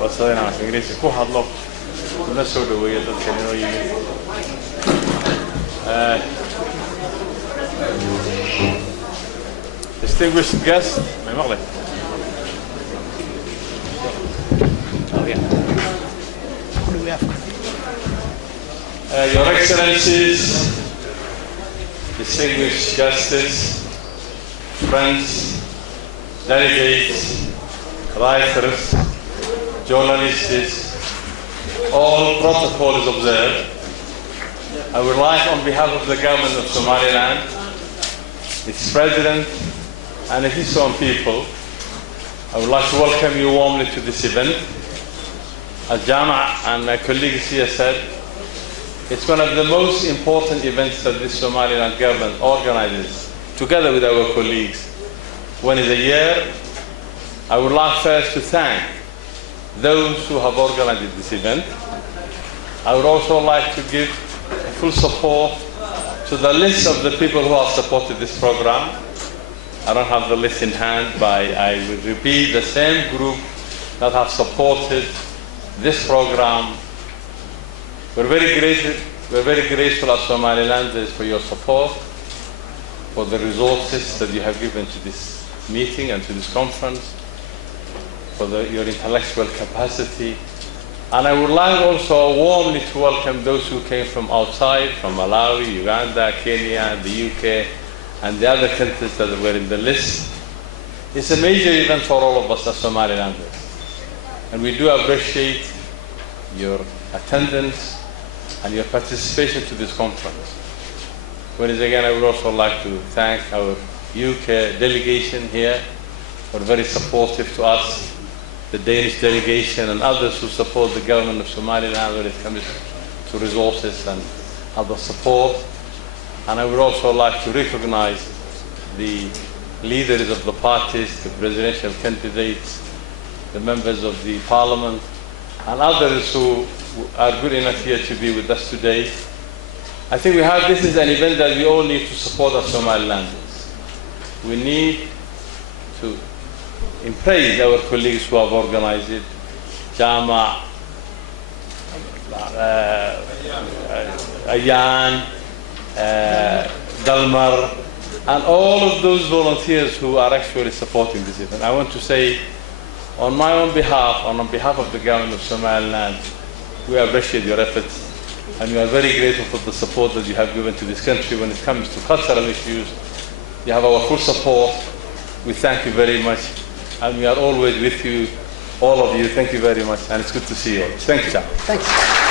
codsaday inaan af Ingiriisi ku hadlo una soo dhaweeyo dadka inoo yimid. Distinguished guests, may maqlay? Your Excellencies, distinguished guests, friends, delegates, writers, journalists, all protocol is observed. I would like, on behalf of the government of Somaliland, its president, and its own people, I would like to welcome you warmly to this event. As Jama and my colleagues here said, it's one of the most important events that the Somaliland government organizes, together with our colleagues. One is a year. I would like first to thank those who have organized this event. I would also like to give full support to the list of the people who have supported this program. I don't have the list in hand, but I will repeat the same group that have supported this program. We're very grateful as Somalilanders for your support, for the resources that you have given to this meeting and to this conference, for your intellectual capacity. And I would like also warmly to welcome those who came from outside, from Malawi, Uganda, Kenya, the UK, and the other countries that were in the list. It's a major event for all of us as Somalilanders. And we do appreciate your attendance and your participation to this conference. Once again, I would also like to thank our UK delegation here, who are very supportive to us, the Danish delegation and others who support the government of Somaliland when it comes to resources and other support. And I would also like to recognize the leaders of the parties, the presidential candidates, the members of the parliament, and others who are good enough here to be with us today. I think this is an event that we all need to support as Somalilanders. We need to praise our colleagues who have organized it, Jama, Ayaa, Dalmar, and all of those volunteers who are actually supporting this event. I want to say, on my own behalf, and on behalf of the government of Somaliland, we appreciate your efforts, and we are very grateful for the support that you have given to this country when it comes to cultural issues. You have our full support. We thank you very much, and we are always with you, all of you. Thank you very much, and it's good to see you all. Thank you, John. Thanks.